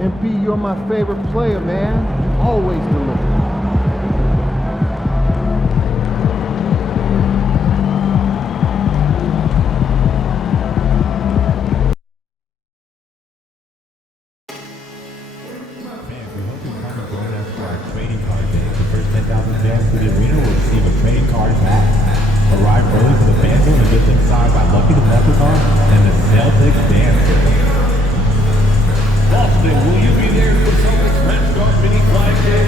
MP, you're my favorite player, man. You always deliver. Trading card day. The first 10,000 fans to the arena will receive a trading card pack. Arrive early to the fan zone and get inside by Lucky the Leprechaun and the Celtics Dancer. Boston, will you be there for Celtics Mascot Mini Flag Day?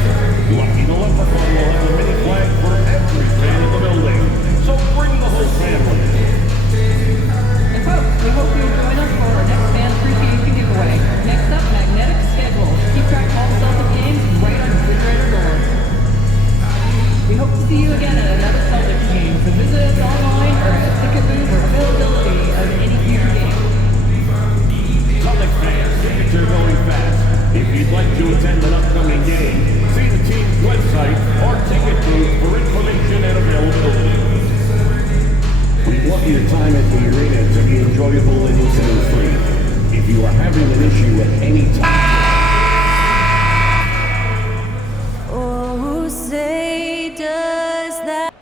Lucky the Leprechaun will have a mini flag for every fan in the building. So bring the whole family. And folks, we hope you'll join us for our next fan appreciation giveaway. Next up, magnetic schedules. Keep track of all the Celtics games right on refrigerator doors. We hope to see you again at another Celtics game, so visit us online or at ticket booth or availability of any future game. Celtics fans, tickets are going fast. If you'd like to attend an upcoming game, see the team's website or ticket booth for information and availability. We want your time at the arena to be enjoyable and incident-free. If you are having an issue at any time... Oh, say does that...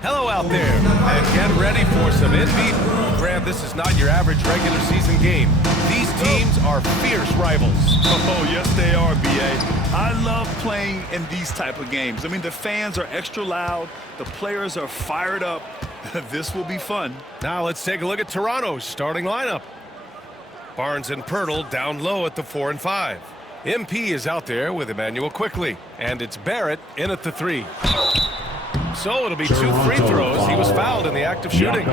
Hello out there, and get ready for some NBA. Grant, this is not your average regular season game. These teams are fierce rivals. Oh, yes they are, B.A. I love playing in these type of games. I mean, the fans are extra loud. The players are fired up. This will be fun. Now let's take a look at Toronto's starting lineup. Barnes and Pirtle down low at the 4 and 5. MP is out there with Emmanuel Quickly, and it's Barrett in at the 3. So it'll be 2 free throws. He was fouled in the act of shooting.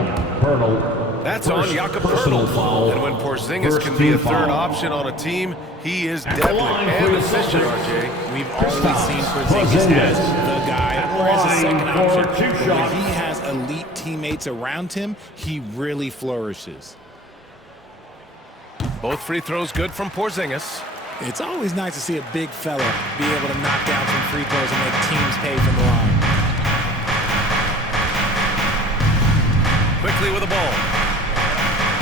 That's on Jakob Pirtle. And when Porzingis can be a third option on a team, he is deadly and efficient, RJ. We've always seen Porzingis as the guy or as a second option. But when he has elite teammates around him, he really flourishes. Both free throws good from Porzingis. It's always nice to see a big fella be able to knock down some free throws and make teams pay from the line. Quickly with the ball.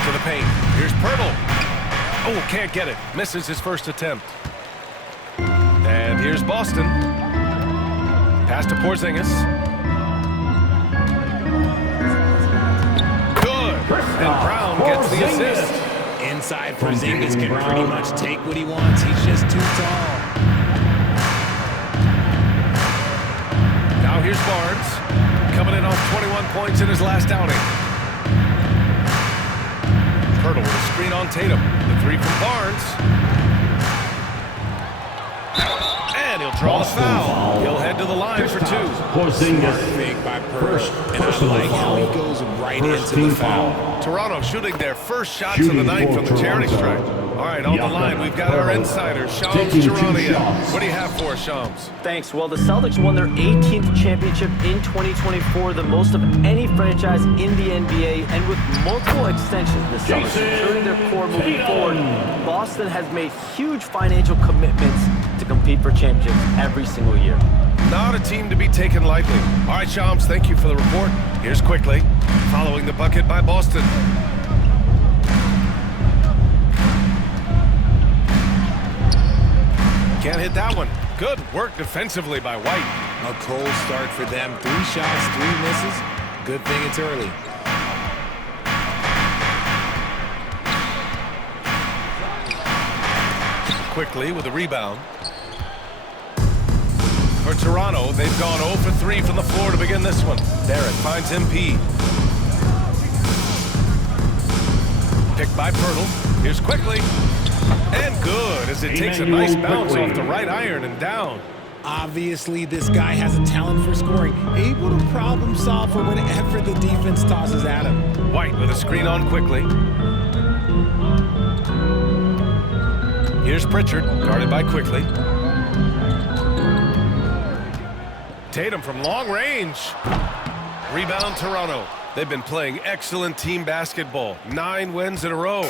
To the paint. Here's Pirtle. Oh, can't get it. Misses his first attempt. And here's Boston. Pass to Porzingis. Good. And Brown gets the assist. Inside, Porzingis can pretty much take what he wants. He's just too tall. Now here's Barnes. Coming in off 21 points in his last outing. Pirtle with a screen on Tatum. The 3 from Barnes. And he'll draw the foul. He'll head to the line for 2. Smart fake by Pirtle. And I like how he goes right into the foul. Toronto shooting their first shots of the night from the charity stripe. All right, on the line, we've got our insider, Shams Charania. What do you have for us, Shams? Thanks. Well, the Celtics won their 18th championship in 2024, the most of any franchise in the NBA, and with multiple extensions this summer, securing their core moving forward. Boston has made huge financial commitments to compete for championships every single year. Not a team to be taken lightly. All right, Shams, thank you for the report. Here's Quickly, following the bucket by Boston. Can't hit that one. Good work defensively by White. A cold start for them. 3 shots, 3 misses. Good thing it's early. Quickly with a rebound. For Toronto, they've gone 0 for 3 from the floor to begin this one. Barrett finds MP. Picked by Pirtle. Here's Quickly. And good as it takes a nice bounce off the right iron and down. Obviously, this guy has a talent for scoring. Able to problem solve for whatever the defense tosses at him. White with a screen on Quickly. Here's Pritchard, guarded by Quickly. Tatum from long range. Rebound Toronto. They've been playing excellent team basketball. 9 wins in a row.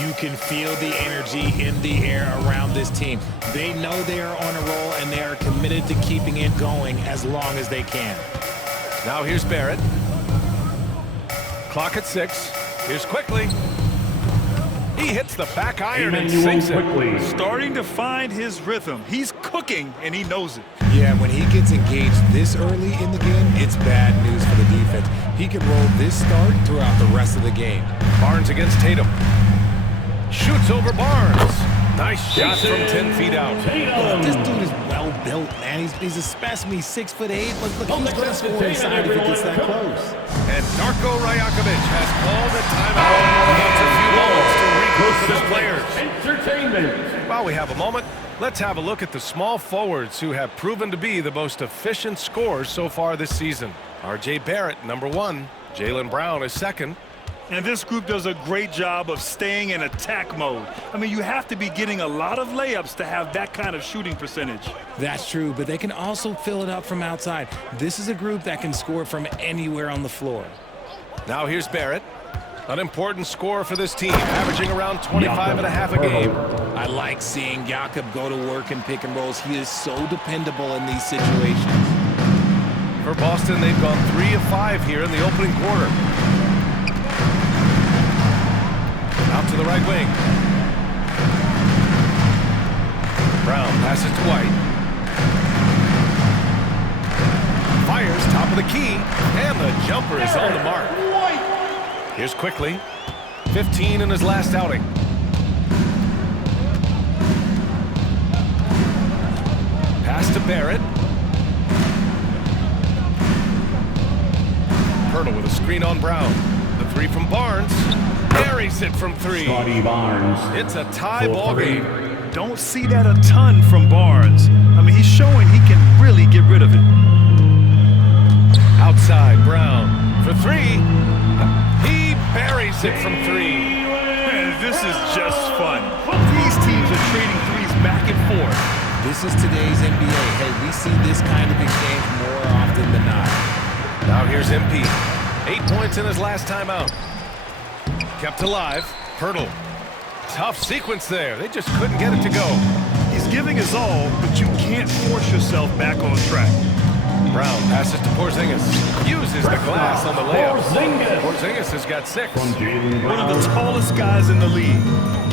You can feel the energy in the air around this team. They know they are on a roll, and they are committed to keeping it going as long as they can. Now here's Barrett. Clock at 6. Here's Quickly. He hits the back iron and sinks it. Starting to find his rhythm. He's cooking, and he knows it. Yeah, when he gets engaged this early in the game, it's bad news for the defense. He can roll this start throughout the rest of the game. Barnes against Tatum. Shoots over Barnes. Nice shot from 10 feet out. Look, this dude is well built, man. He's a specimen. He's 6'8". Look, he's going to score inside if he gets that close. And Darko Rajakovic has called a timeout. He gets a few moments to regroup his players. Entertainment. While we have a moment, let's have a look at the small forwards who have proven to be the most efficient scorers so far this season. R.J. Barrett, number 1. Jaylen Brown is second. And this group does a great job of staying in attack mode. I mean, you have to be getting a lot of layups to have that kind of shooting percentage. That's true, but they can also fill it up from outside. This is a group that can score from anywhere on the floor. Now here's Barrett, an important scorer for this team, averaging around 25 and a half a game. I like seeing Jakob go to work in pick and rolls. He is so dependable in these situations. For Boston, they've gone 3 of 5 here in the opening quarter. Out to the right wing. Brown passes to White. Fires top of the key, and the jumper is on the mark. Here's Quickly. 15 in his last outing. Pass to Barrett. Pirtle with a screen on Brown. The 3 from Barnes. Buries it from 3. It's a tie ball game. Don't see that a ton from Barnes. I mean, he's showing he can really get rid of it. Outside, Brown for 3. He buries it from 3. Man, this is just fun. These teams are trading threes back and forth. This is today's NBA. Hey, we see this kind of exchange more often than not. Now here's MP. 8 points in his last timeout. Kept alive. Pirtle. Tough sequence there. They just couldn't get it to go. He's giving his all, but you can't force yourself back on track. Brown passes to Porzingis. Uses the glass on the layup. Porzingis has got 6. One of the tallest guys in the league.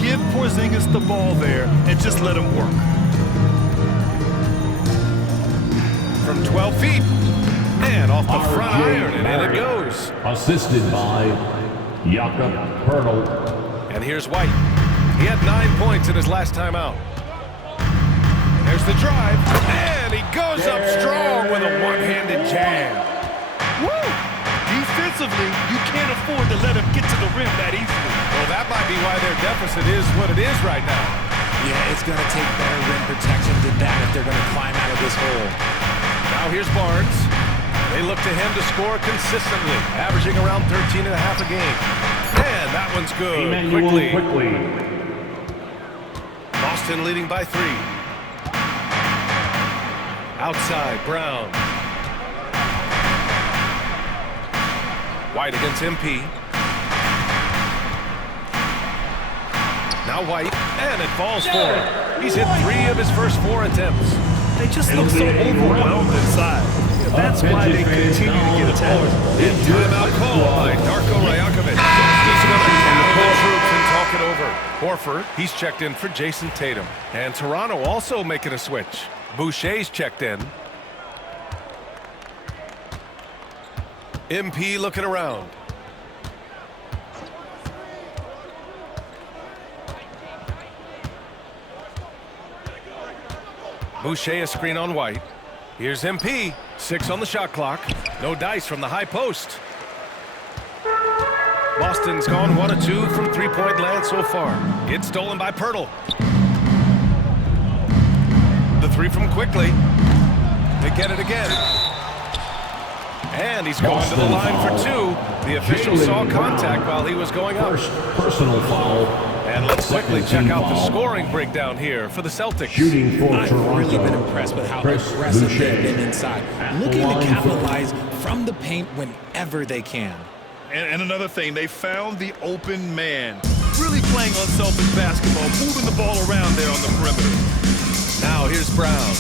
Give Porzingis the ball there and just let him work. From 12 feet. And off the front iron, and in it goes. Assisted by Jakob Pirtle. And here's White. He had 9 points in his last time out. There's the drive, and he goes up strong with a one-handed jam. Woo! Defensively, you can't afford to let him get to the rim that easily. Well, that might be why their deficit is what it is right now. Yeah, it's going to take better rim protection than that if they're going to climb out of this hole. Now here's Barnes. They look to him to score consistently, averaging around 13 and a half a game. And that one's good. Quickly. Boston leading by 3. Outside, Brown. White against MP. Now White, and it falls for him. He's hit 3 of his first 4 attempts. They just look so overwhelmed inside. That's why they continue to get attacked. And timeout call by Darko Rajakovic. He's going to gather the troops and talk it over. Horford, he's checked in for Jason Tatum. And Toronto also making a switch. Boucher's checked in. MP looking around. Boucher a screen on White. Here's MP. 6 on the shot clock. No dice from the high post. Boston's gone 1 of 2 from 3-point land so far. It's stolen by Pirtle. The 3 from Quickly. They get it again. And he's going to the line for 2. The official saw contact while he was going up. Personal foul. And let's quickly check out the scoring breakdown here for the Celtics. Shooting for I've Toronto. really been impressed with how aggressive they've been inside. Looking to capitalize from the paint whenever they can. And another thing, they found the open man. Really playing unselfish basketball, moving the ball around there on the perimeter. Now here's Brown.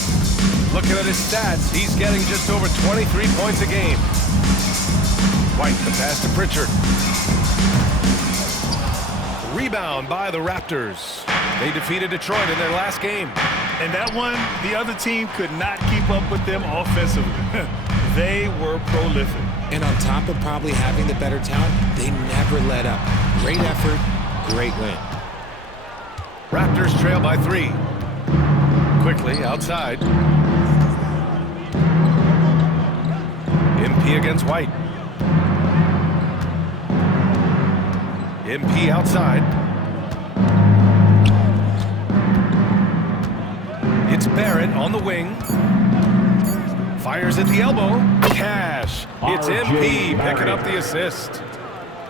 Looking at his stats, he's getting just over 23 points a game. White, the pass to Pritchard. rebound by the Raptors. They defeated Detroit in their last game. And that one, the other team could not keep up with them offensively. They were prolific. And on top of probably having the better talent, they never let up. Great effort, great win. Raptors trail by 3. Quickly outside. MP against White. MP outside. It's Barrett on the wing. Fires at the elbow. Cash. It's MP picking up the assist.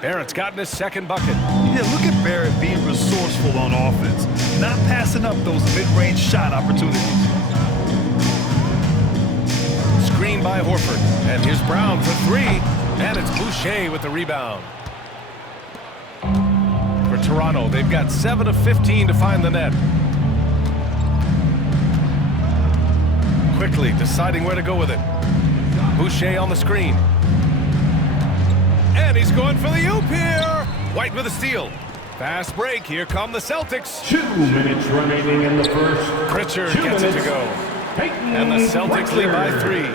Barrett's gotten his second bucket. Yeah, look at Barrett being resourceful on offense, not passing up those mid-range shot opportunities. Screen by Horford. And here's Brown for 3. And it's Boucher with the rebound. For Toronto, they've got 7 of 15 to find the net. Quickly deciding where to go with it. Boucher on the screen. And he's going for the oop here. White with a steal. Fast break. Here come the Celtics. 2 minutes remaining in the first. Pritchard gets it to go. And the Celtics lead by 3.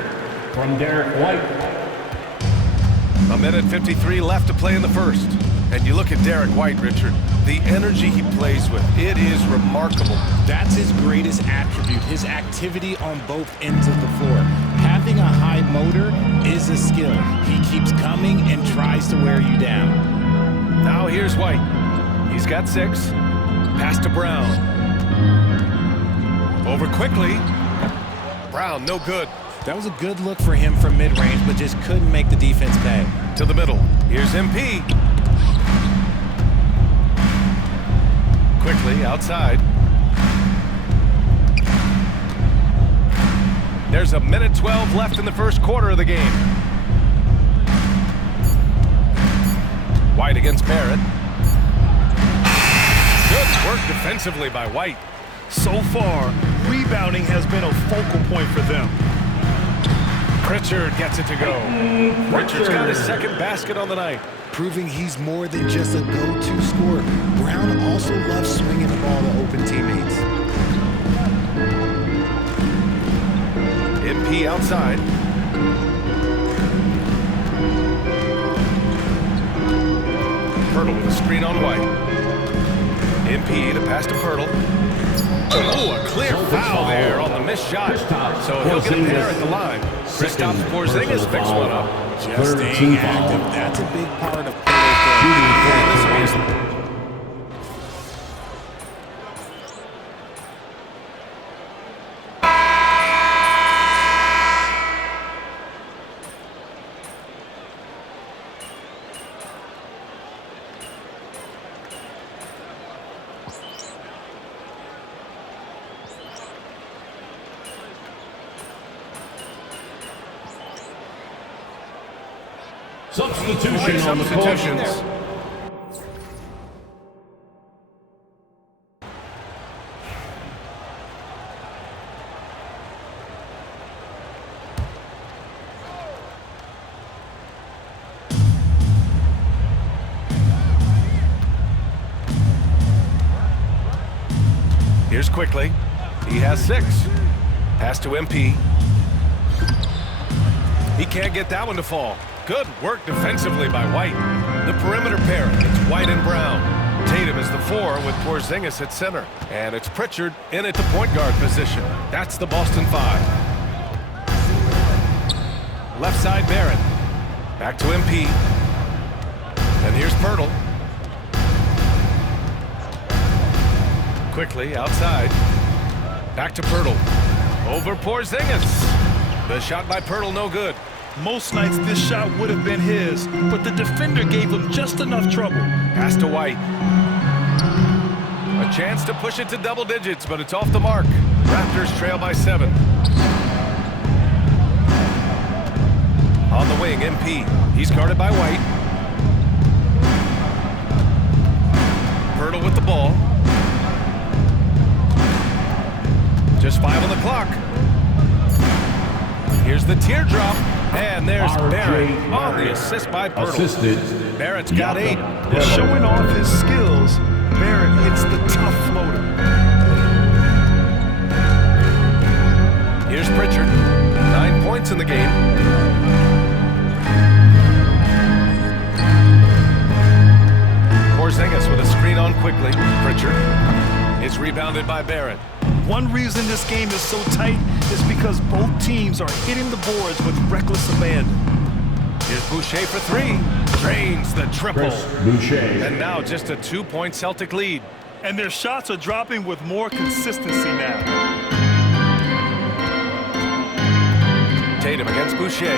From Derek White. A minute 53 left to play in the first. And you look at Derek White, Richard, the energy he plays with, it is remarkable. That's his greatest attribute, his activity on both ends of the floor. Having a high motor is a skill. He keeps coming and tries to wear you down. Now here's White. He's got 6. Pass to Brown. Over quickly. Brown, no good. That was a good look for him from mid-range, but just couldn't make the defense pay. To the middle. Here's MP. Quickly outside. There's a minute 12 left in the first quarter of the game. White against Barrett. Good work defensively by White. So far, rebounding has been a focal point for them. Pritchard gets it to go. Pritchard's got his second basket on the night. Proving he's more than just a go-to scorer. Brown also loves swinging the ball to open teammates. MP outside. Pirtle with a screen on White. MP to pass to Pirtle. Oh, a clear foul there on the missed shot. So he'll get a pair at the line. Kristaps Porzingis picks one up. Just staying active, that's a big part of Pirtle's game. Substitution on the court. Here's quickly. He has 6. Pass to MP. He can't get that one to fall. Good work defensively by White. The perimeter pair, it's White and Brown. Tatum is the 4 with Porzingis at center. And it's Pritchard in at the point guard position. That's the Boston 5. Left side Barrett. Back to MP. And here's Pirtle. Quickly outside. Back to Pirtle. Over Porzingis. The shot by Pirtle no good. Most nights this shot would have been his, but the defender gave him just enough trouble. Pass to White. A chance to push it to double digits, but it's off the mark. Raptors trail by 7. On the wing, MP. He's guarded by White. Pirtle with the ball. Just 5 on the clock. Here's the teardrop. And there's Barrett on the assist by Pirtle. Assisted. Barrett's got 8. Showing off his skills, It's the tough floater. Here's Pritchard. 9 points in the game. Porzingis with a screen on quickly. Pritchard is rebounded by Barrett. One reason this game is so tight is because both teams are hitting the boards with reckless abandon. Here's Boucher for three. Drains the triple. Boucher. And now just a 2-point Celtic lead. And their shots are dropping with more consistency now. Tatum against Boucher.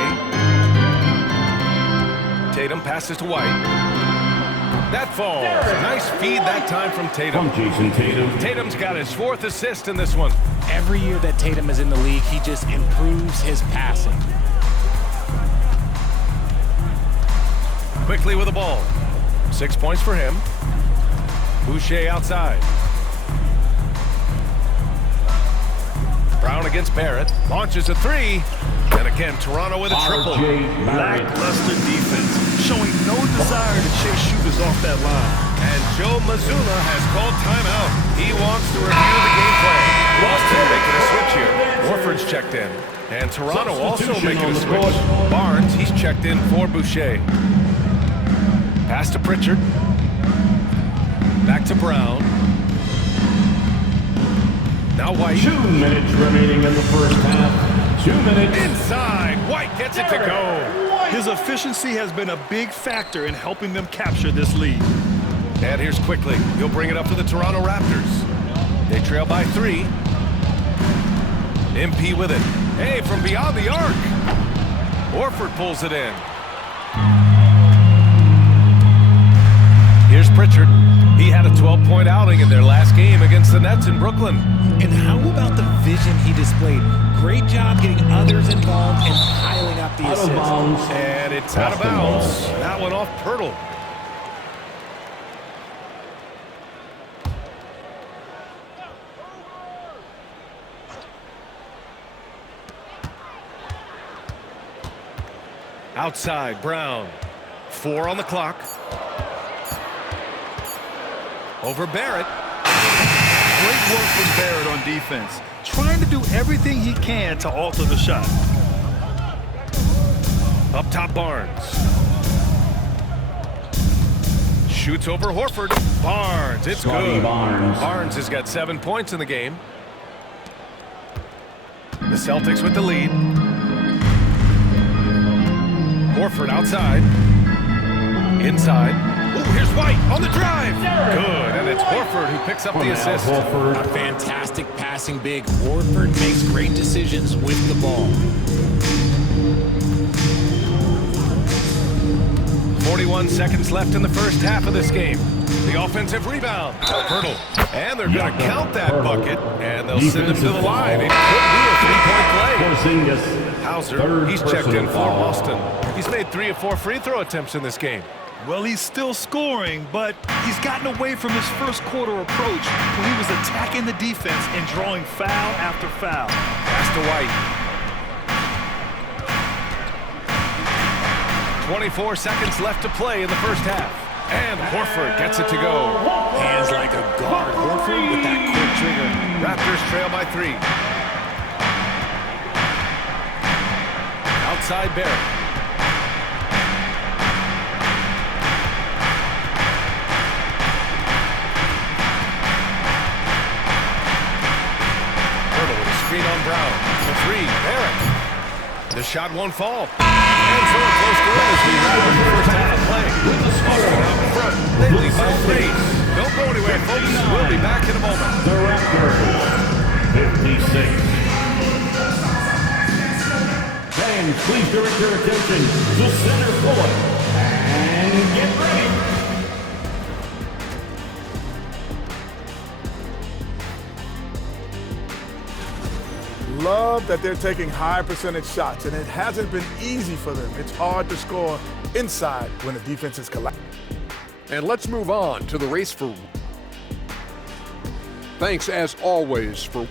Tatum passes to White. That falls. Nice feed that time from Tatum. From Jason Tatum. Tatum's got his 4th assist in this one. Every year that Tatum is in the league, he just improves his passing. Quickly with the ball. 6 points for him. Boucher outside. Brown against Barrett. Launches a three. And again, Toronto with a triple. Lackluster defense, showing no desire to chase shooters off that line. And Joe Mazzulla has called timeout. He wants to review the game plan. Boston making a switch here. Warford's checked in. And Toronto also making a switch. Barnes, he's checked in for Boucher. Pass to Pritchard. Back to Brown. Now White. 2 minutes remaining in the first half. 2 minutes. Inside. White gets it to go. His efficiency has been a big factor in helping them capture this lead. And here's quickly. He'll bring it up for the Toronto Raptors. They trail by 3. MP with it. Hey, from beyond the arc. Horford pulls it in. Here's Pritchard. He had a 12-point outing in their last game against the Nets in Brooklyn. And how about the vision he displayed? Great job getting others involved and piling up the assists. And it's out of bounds. That one off Pirtle. Outside, Brown. 4 on the clock. Over Barrett. Great work from Barrett on defense, trying to do everything he can to alter the shot. Up top, Barnes. Shoots over Horford. Barnes, it's good. Barnes has got 7 points in the game. The Celtics with the lead. Horford outside. Inside. Ooh, here's White on the drive. Good, and it's Horford who picks up the assist. A fantastic passing big. Horford makes great decisions with the ball. 41 seconds left in the first half of this game. The offensive rebound. Pirtle. And they're going to count that bucket, and they'll send him to the line. It could be a 3-point play. Hauser, he's checked in for Boston. He's made 3 of 4 free throw attempts in this game. Well, he's still scoring, but he's gotten away from his first quarter approach when he was attacking the defense and drawing foul after foul. Pass to White. 24 seconds left to play in the first half. And Horford gets it to go. Hands like a guard. Horford with that quick trigger. Raptors trail by 3. Outside Barrett. On Brown. The 3, Barrett. The shot won't fall. And so a close goal as we wrap up the first half of play. Boston out in front. They lead by 3. Don't go anywhere, folks. We'll be back in a moment. The Raptors, 56. Fans, please direct your attention to center court. And get ready. Love that they're taking high percentage shots, and it hasn't been easy for them. It's hard to score inside when the defense is collapsed. And let's move on to the race for... Thanks, as always, for...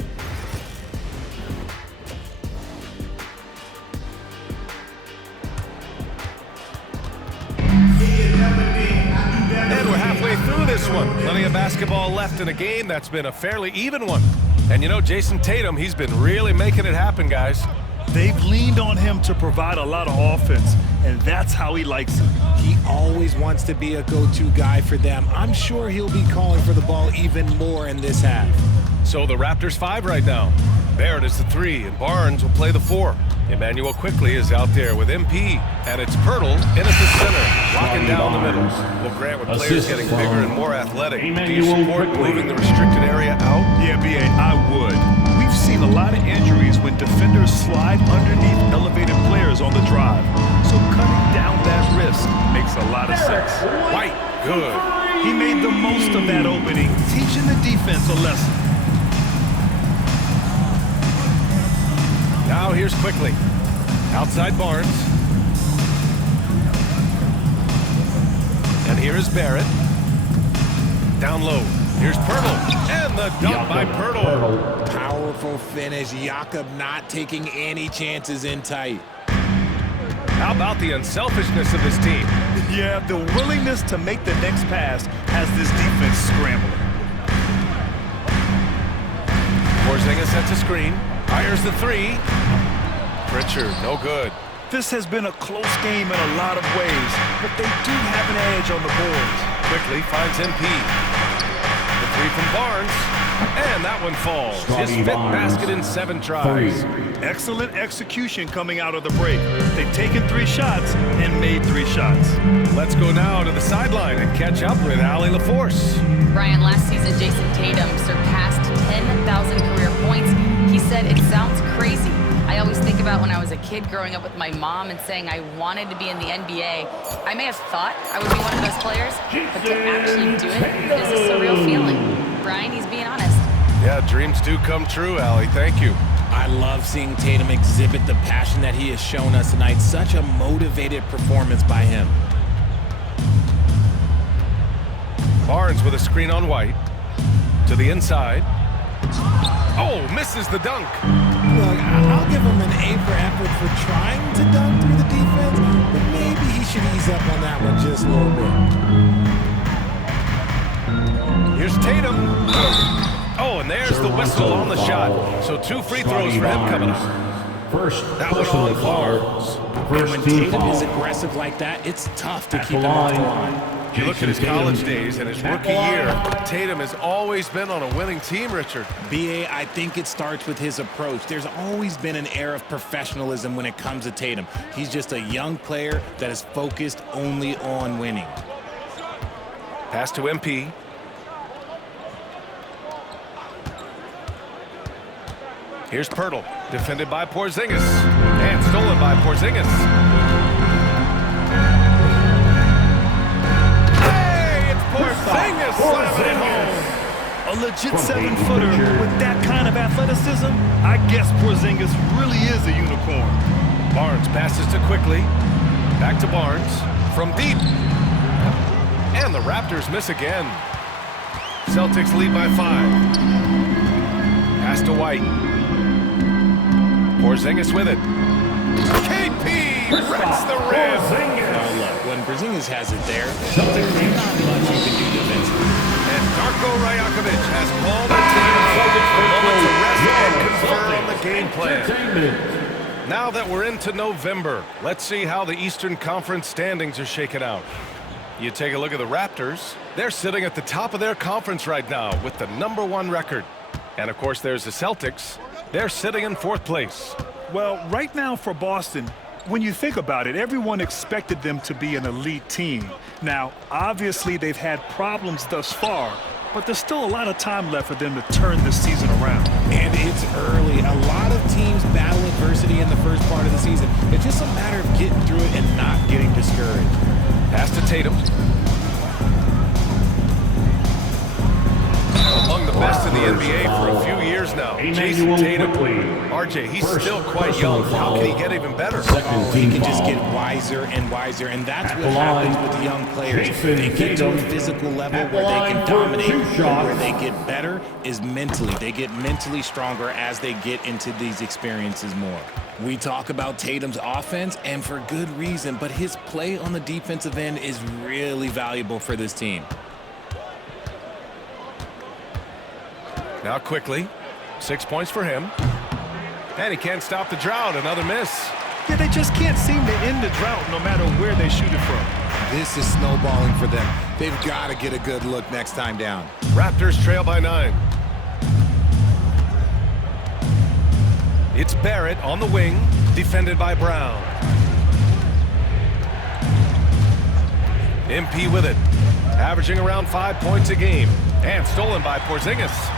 And we're halfway through this one. Plenty of basketball left in a game that's been a fairly even one. And you know, Jason Tatum, he's been really making it happen, guys. They've leaned on him to provide a lot of offense, and that's how he likes it. He always wants to be a go-to guy for them. I'm sure he'll be calling for the ball even more in this half. So the Raptors 5 right now. Barrett is the 3, and Barnes will play the 4. Emmanuel quickly is out there with MP, and it's Pirtle in at the center, locking down the middle. Well, Grant, with players getting bigger and more athletic, do you support moving the restricted area out? Yeah, B.A., I would. We've seen a lot of injuries when defenders slide underneath elevated players on the drive. So cutting down that risk makes a lot of sense. White, good. He made the most of that opening, teaching the defense a lesson. Now here's quickly. Outside Barnes. And here is Barrett. Down low. Here's Pirtle. And the dunk by Pirtle. Powerful finish. Jakob not taking any chances in tight. How about the unselfishness of this team? Yeah, the willingness to make the next pass has this defense scrambling. Porzingis sets a screen. Fires the 3. Pritchard, no good. This has been a close game in a lot of ways, but they do have an edge on the boards. Quickly finds MP. The 3 from Barnes. And that one falls. His 5th basket in 7 tries. Excellent execution coming out of the break. They've taken 3 shots and made 3 shots. Let's go now to the sideline and catch up with Allie LaForce. Brian, last season Jason Tatum surpassed 10,000 career points. He said it sounds crazy. I always think about when I was a kid growing up with my mom and saying I wanted to be in the NBA. I may have thought I would be one of those players, but to actually do it is a surreal feeling. Brian, he's being honest. Yeah, dreams do come true, Allie. Thank you. I love seeing Tatum exhibit the passion that he has shown us tonight. Such a motivated performance by him. Barnes with a screen on White. To the inside. Oh, misses the dunk. Look, I'll give him an A for effort for trying to dunk through the defense, but maybe he should ease up on that one just a little bit. Here's Tatum. Oh, and there's the whistle on the shot. So 2 free throws for him coming up. First, that one on Barnes. And when Tatum is aggressive like that, it's tough to keep him off the line. You look at his college days and his rookie year, Tatum has always been on a winning team, Richard. B.A., I think it starts with his approach. There's always been an air of professionalism when it comes to Tatum. He's just a young player that is focused only on winning. Pass to MP. Here's Pirtle, defended by Porzingis, and stolen by Porzingis. Porzingis slamming it home. A legit 7-footer with that kind of athleticism, I guess Porzingis really is a unicorn. Barnes passes to quickly. Back to Barnes from deep. And the Raptors miss again. Celtics lead by 5. Pass to White. Porzingis with it. KP wrecks the rim. Oh, look, when Porzingis has it there, there's not much you can do defensively. And Darko Rajakovic has called the team a moment to rest and confer on the game plan. Now that we're into November, let's see how the Eastern Conference standings are shaken out. You take a look at the Raptors. They're sitting at the top of their conference right now with the #1 record. And of course, there's the Celtics. They're sitting in 4th place. Well, right now for Boston, when you think about it, everyone expected them to be an elite team. Now, obviously, they've had problems thus far, but there's still a lot of time left for them to turn this season around. And it's early. A lot of teams battle adversity in the first part of the season. It's just a matter of getting through it and not getting discouraged. Pass to Tatum. Among the best in the NBA for a few years now, Jason Tatum. RJ, he's still quite young. How can he get even better? He can just get wiser and wiser, and that's what happens with young players. They get to a physical level where they can dominate, and where they get better is mentally. They get mentally stronger as they get into these experiences more. We talk about Tatum's offense, and for good reason, but his play on the defensive end is really valuable for this team. Now quickly, 6 points for him. And he can't stop the drought, another miss. Yeah, they just can't seem to end the drought no matter where they shoot it from. This is snowballing for them. They've got to get a good look next time down. Raptors trail by 9. It's Barrett on the wing, defended by Brown. MP with it, averaging around 5 points a game, and stolen by Porzingis.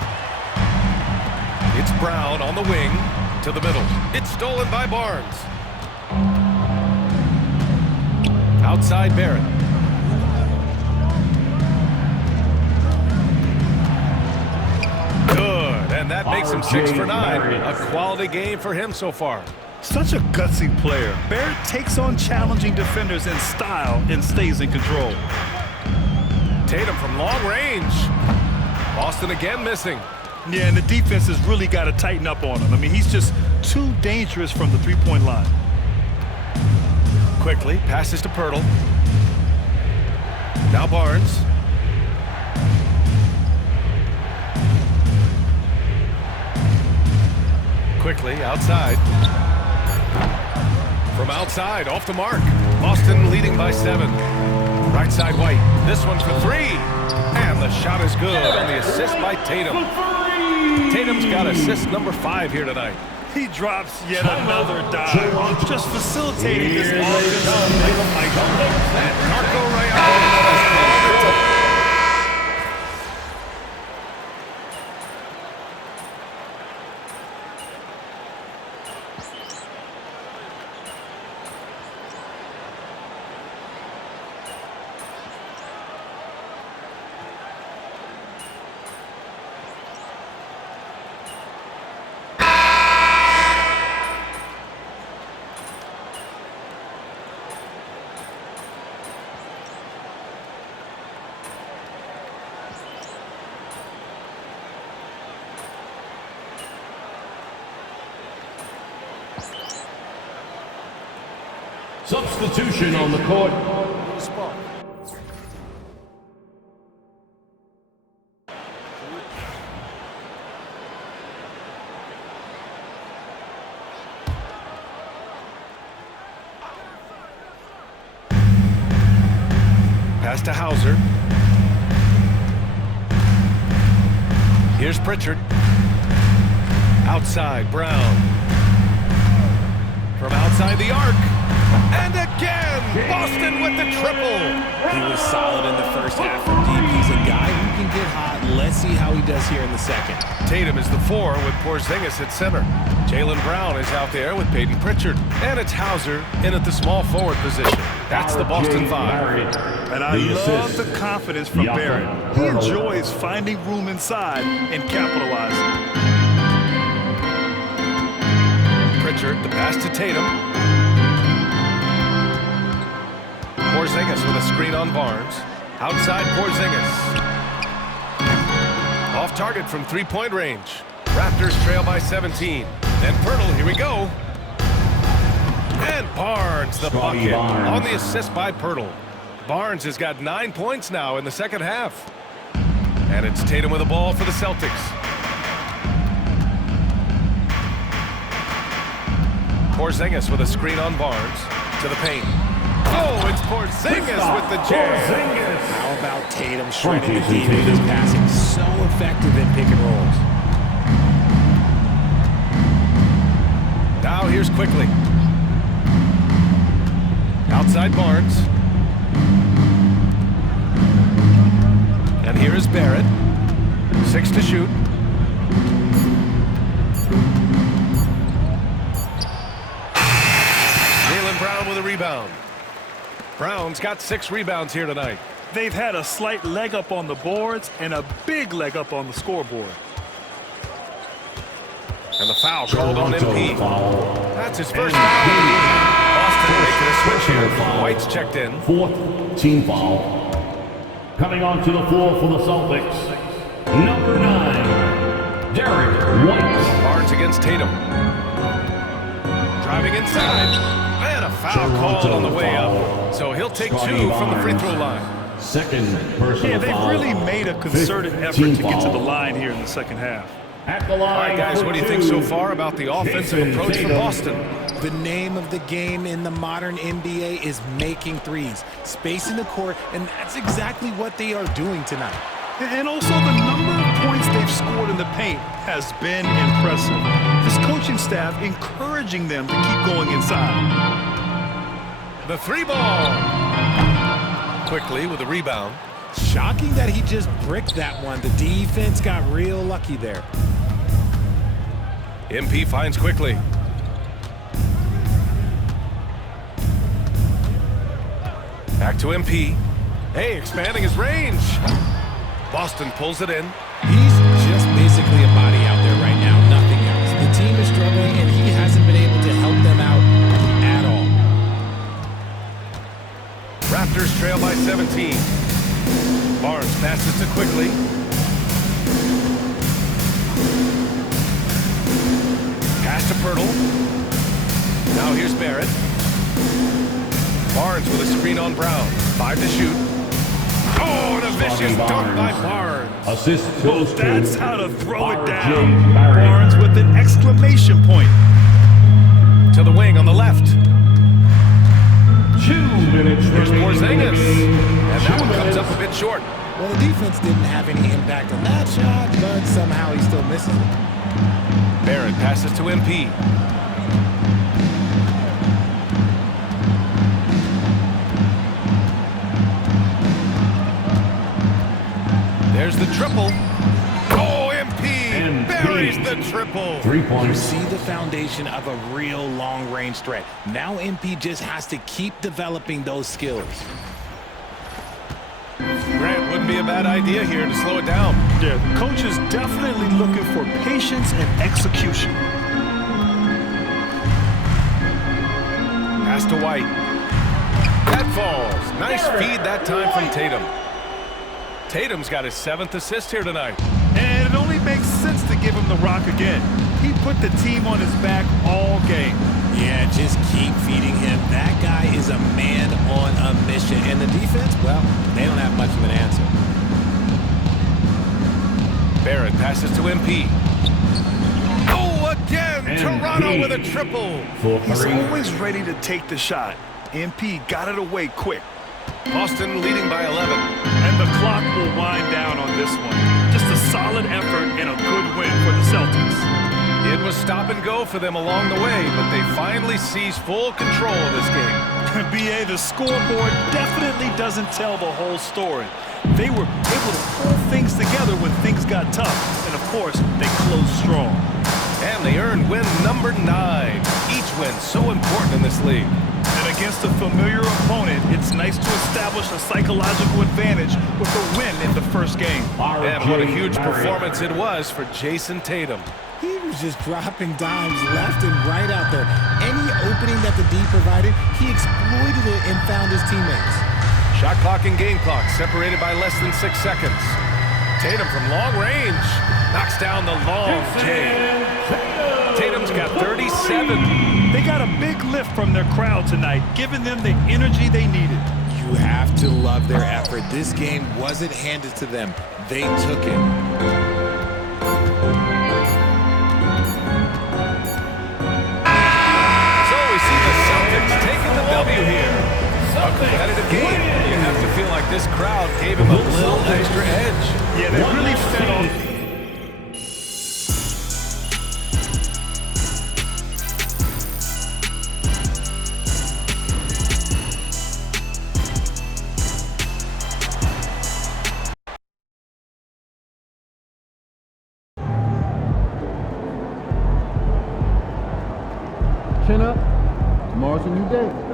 It's Brown on the wing, to the middle. It's stolen by Barnes. Outside Barrett. Good, and that makes him 6 for 9. A quality game for him so far. Such a gutsy player. Barrett takes on challenging defenders in style and stays in control. Tatum from long range. Boston again missing. Yeah, and the defense has really got to tighten up on him. I mean, he's just too dangerous from the three-point line. Quickly, passes to Pirtle. Now Barnes. Quickly, outside. From outside, off the mark. Boston leading by 7. Right side White. This one for 3. And the shot is good on the assist by Tatum. Tatum's got assist number 5 here tonight. He drops yet another dive, just facilitating this offense. And Marco Rayano. Substitution on the court. Pass to Hauser. Here's Pritchard. Outside, Brown. From outside the arc. And again, Boston with the triple. He was solid in the first half from deep. He's a guy who can get hot. Let's see how he does here in the second. Tatum is the 4 with Porzingis at center. Jaylen Brown is out there with Peyton Pritchard. And it's Hauser in at the small forward position. That's the Boston 5. And I love the confidence from Barrett. He enjoys finding room inside and capitalizing. Pritchard, the pass to Tatum. Porzingis with a screen on Barnes. Outside Porzingis. Off target from three-point range. Raptors trail by 17. And Pirtle, here we go. And Barnes, the bucket on the assist by Pirtle. Barnes has got 9 points now in the second half. And it's Tatum with the ball for the Celtics. Porzingis with a screen on Barnes. To the paint. Oh, it's Porzingis with the jam. How about Tatum shredding the deep with his passing? So effective in pick and rolls. Now here's quickly. Outside Barnes. And here is Barrett. 6 to shoot. Jaylen Brown with a rebound. Brown's got 6 rebounds here tonight. They've had a slight leg up on the boards and a big leg up on the scoreboard. And the foul called on MP. That's his first foul. Boston making a switch here. White's checked in. 4th team foul. Coming onto the floor for the Celtics, number 9, Derek White. Barnes against Tatum. Driving inside. And a foul called on the way up. So he'll take 2 from the free throw line. Second personal Yeah, they've foul. really made a concerted effort to get to the line here in the second half. At the line. All right, guys, what do you think so far about the offensive approach for Boston? The name of the game in the modern NBA is making threes, spacing the court, and that's exactly what they are doing tonight. And also the number of points they've scored in the paint has been impressive. This coaching staff encouraging them to keep going inside. The three ball. Quickly with a rebound. Shocking that he just bricked that one. The defense got real lucky there. MP finds quickly. Back to MP. Hey, expanding his range. Boston pulls it in. He's just basically a body out there right now, nothing else. The team is struggling, and he hasn't been able to help them out at all. Raptors trail by 17. Barnes passes to quickly. Pass to Pirtle. Now here's Barrett. Barnes with a screen on Brown. 5 to shoot. Oh, and a vicious dunk by Barnes. Assist goes to That's how to throw it down. Barnes with an exclamation point. To the wing on the left. 2 minutes. Here's Porzingis. And that one comes up a bit short. Well, the defense didn't have any impact on that shot, but somehow he still misses it. Barrett passes to MP. There's the triple. Oh, MP buries the triple. 3 You points. see the foundation of a real long-range threat. Now MP just has to keep developing those skills. Grant, wouldn't be a bad idea here to slow it down. Yeah, the coach is definitely looking for patience and execution. Pass to White. That falls. Nice feed that time from Tatum. Tatum's got his 7th assist here tonight. And it only makes sense to give him the rock again. He put the team on his back all game. Yeah, just keep feeding him. That guy is a man on a mission. And the defense, well, they don't have much of an answer. Barrett passes to MP. Oh, again! Toronto with a triple. He's always ready to take the shot. MP got it away quick. Boston leading by 11. And the clock will wind down on this one. Just a solid effort and a good win for the Celtics. It was stop and go for them along the way, but they finally seized full control of this game. BA, the scoreboard definitely doesn't tell the whole story. They were able to pull things together when things got tough. And of course, they closed strong. And they earned win number 9. Each win so important in this league. And against a familiar opponent, it's nice to establish a psychological advantage with a win in the first game. And what a huge performance it was for Jason Tatum. He was just dropping dimes left and right out there. Any opening that the D provided, he exploited it and found his teammates. Shot clock and game clock separated by less than 6 seconds. Tatum from long range knocks down the long J. Tatum's got 37. They got a big lift from their crowd tonight, giving them the energy they needed. You have to love their effort. This game wasn't handed to them. They took it. Taking the W here. A competitive game. You have to feel like this crowd gave him a little extra edge. Yeah, they really fed off. Chin up. Tomorrow's a new day.